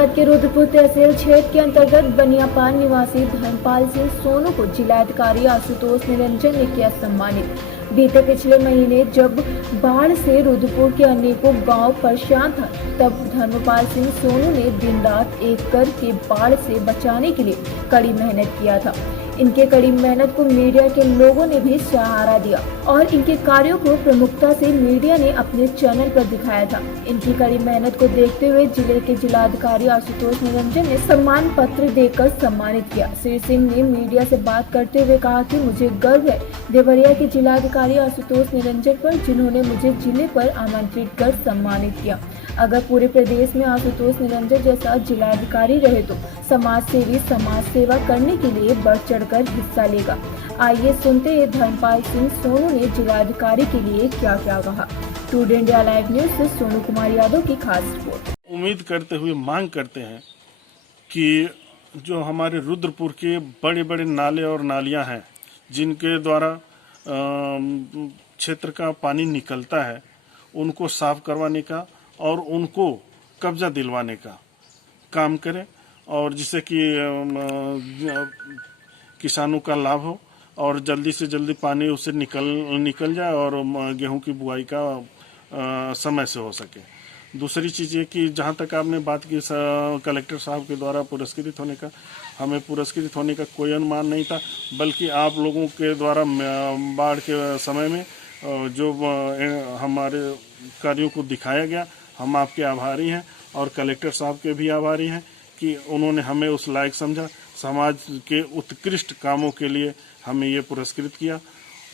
जनपद के रुद्रपुर तहसील क्षेत्र के अंतर्गत बनियापाल निवासी धर्मपाल सिंह सोनू को जिलाधिकारी आशुतोष निरंजन ने किया सम्मानित। बीते पिछले महीने जब बाढ़ से रुद्रपुर के अनेकों गांव परेशान था, तब धर्मपाल सिंह सोनू ने दिन रात एक करके बाढ़ से बचाने के लिए कड़ी मेहनत किया था। इनके कड़ी मेहनत को मीडिया के लोगों ने भी सहारा दिया और इनके कार्यों को प्रमुखता से मीडिया ने अपने चैनल पर दिखाया था। इनकी कड़ी मेहनत को देखते हुए जिले के जिलाधिकारी आशुतोष निरंजन ने सम्मान पत्र देकर सम्मानित किया। श्री सिंह ने मीडिया से बात करते हुए कहा कि मुझे गर्व है देवरिया के जिलाधिकारी आशुतोष निरंजन पर, जिन्होंने मुझे जिले पर आमंत्रित कर सम्मानित किया। अगर पूरे प्रदेश में आशुतोष निरंजन जैसा जिलाधिकारी रहे तो समाज सेवी समाज सेवा करने के लिए बढ़ चढ़कर हिस्सा लेगा। आइए सुनते हैं धर्मपाल सिंह सोनू ने जिलाधिकारी के लिए क्या क्या कहा। टुडे इंडिया लाइव न्यूज से सोनू कुमार यादव की खास रिपोर्ट। उम्मीद करते हुए मांग करते हैं कि जो हमारे रुद्रपुर के बड़े बड़े नाले और नालियां हैं, जिनके द्वारा क्षेत्र का पानी निकलता है, उनको साफ करवाने का और उनको कब्जा दिलवाने का काम करें, और जिससे कि किसानों का लाभ हो और जल्दी से जल्दी पानी उससे निकल जाए और गेहूं की बुआई का समय से हो सके। दूसरी चीज़ ये कि जहाँ तक आपने बात की कलेक्टर साहब के द्वारा पुरस्कृत होने का, हमें पुरस्कृत होने का कोई अनुमान नहीं था, बल्कि आप लोगों के द्वारा बाढ़ के समय में जो हमारे कार्यों को दिखाया गया, हम आपके आभारी हैं और कलेक्टर साहब के भी आभारी हैं कि उन्होंने हमें उस लायक समझा, समाज के उत्कृष्ट कामों के लिए हमें ये पुरस्कृत किया।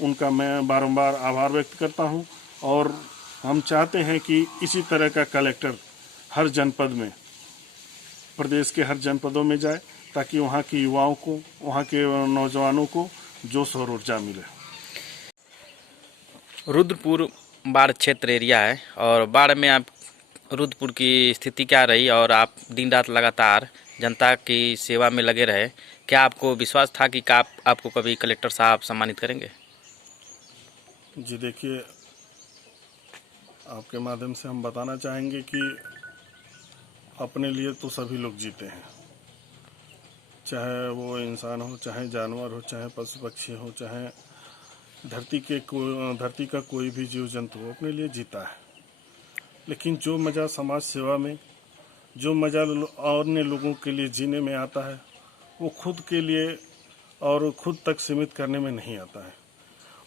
उनका मैं बारंबार आभार व्यक्त करता हूं और हम चाहते हैं कि इसी तरह का कलेक्टर हर जनपद में, प्रदेश के हर जनपदों में जाए, ताकि वहाँ के युवाओं को, वहाँ के नौजवानों को जोश और ऊर्जा मिले। रुद्रपुर बाढ़ क्षेत्र एरिया है और बाढ़ में आप रुद्रपुर की स्थिति क्या रही और आप दिन रात लगातार जनता की सेवा में लगे रहे, क्या आपको विश्वास था कि आपको कभी कलेक्टर साहब सम्मानित करेंगे? जी देखिए, आपके माध्यम से हम बताना चाहेंगे कि अपने लिए तो सभी लोग जीते हैं, चाहे वो इंसान हो, चाहे जानवर हो, चाहे पशु पक्षी हो, चाहे धरती का कोई भी जीव जंतु हो, अपने लिए जीता है। लेकिन जो मज़ा समाज सेवा में, जो मज़ा अन्य लोगों के लिए जीने में आता है, वो खुद के लिए और खुद तक सीमित करने में नहीं आता है।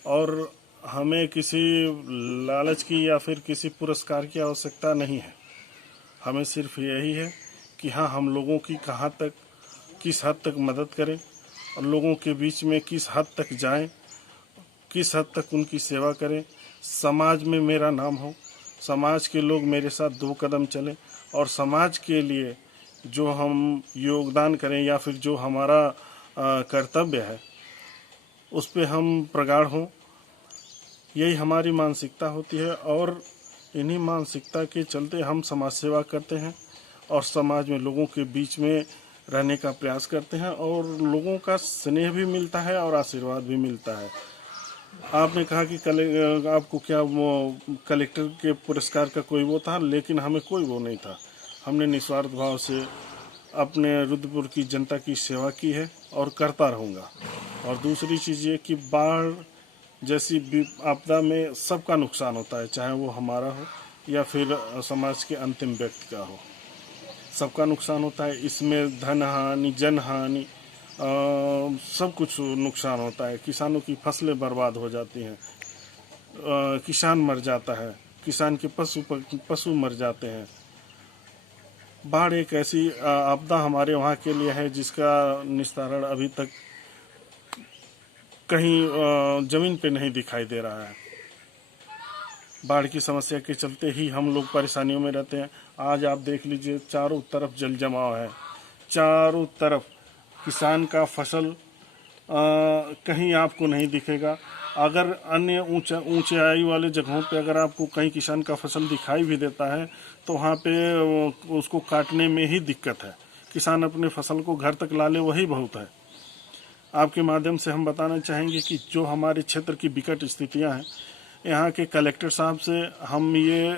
और हमें किसी लालच की या फिर किसी पुरस्कार की आवश्यकता नहीं है। हमें सिर्फ यही है कि हाँ, हम लोगों की कहाँ तक, किस हद तक मदद करें और लोगों के बीच में किस हद तक जाएं, किस हद तक उनकी सेवा करें, समाज में मेरा नाम हो, समाज के लोग मेरे साथ दो कदम चलें और समाज के लिए जो हम योगदान करें या फिर जो हमारा कर्तव्य है उस पे हम प्रगाढ़ हों। यही हमारी मानसिकता होती है और इन्हीं मानसिकता के चलते हम समाज सेवा करते हैं और समाज में लोगों के बीच में रहने का प्रयास करते हैं और लोगों का स्नेह भी मिलता है और आशीर्वाद भी मिलता है। आपने कहा कि आपको क्या वो कलेक्टर के पुरस्कार का कोई वो था, लेकिन हमें कोई वो नहीं था। हमने निस्वार्थ भाव से अपने रुद्रपुर की जनता की सेवा की है और करता रहूँगा। और दूसरी चीज़ ये कि बाढ़ जैसी आपदा में सबका नुकसान होता है, चाहे वो हमारा हो या फिर समाज के अंतिम व्यक्ति का हो, सबका नुकसान होता है। इसमें धन हानि, जन हानि, सब कुछ नुकसान होता है। किसानों की फसलें बर्बाद हो जाती हैं, किसान मर जाता है, किसान के पशु मर जाते हैं। बाढ़ एक ऐसी आपदा हमारे वहाँ के लिए है जिसका निस्तारण अभी तक कहीं जमीन पे नहीं दिखाई दे रहा है। बाढ़ की समस्या के चलते ही हम लोग परेशानियों में रहते हैं। आज आप देख लीजिए, चारों तरफ जल जमाव है, चारों तरफ किसान का फसल कहीं आपको नहीं दिखेगा। अगर अन्य ऊंचाई वाले जगहों पे अगर आपको कहीं किसान का फसल दिखाई भी देता है तो वहाँ पे उसको काटने में ही दिक्कत है। किसान अपने फसल को घर तक ला ले वही बहुत है। आपके माध्यम से हम बताना चाहेंगे कि जो हमारे क्षेत्र की विकट स्थितियाँ हैं, यहाँ के कलेक्टर साहब से हम ये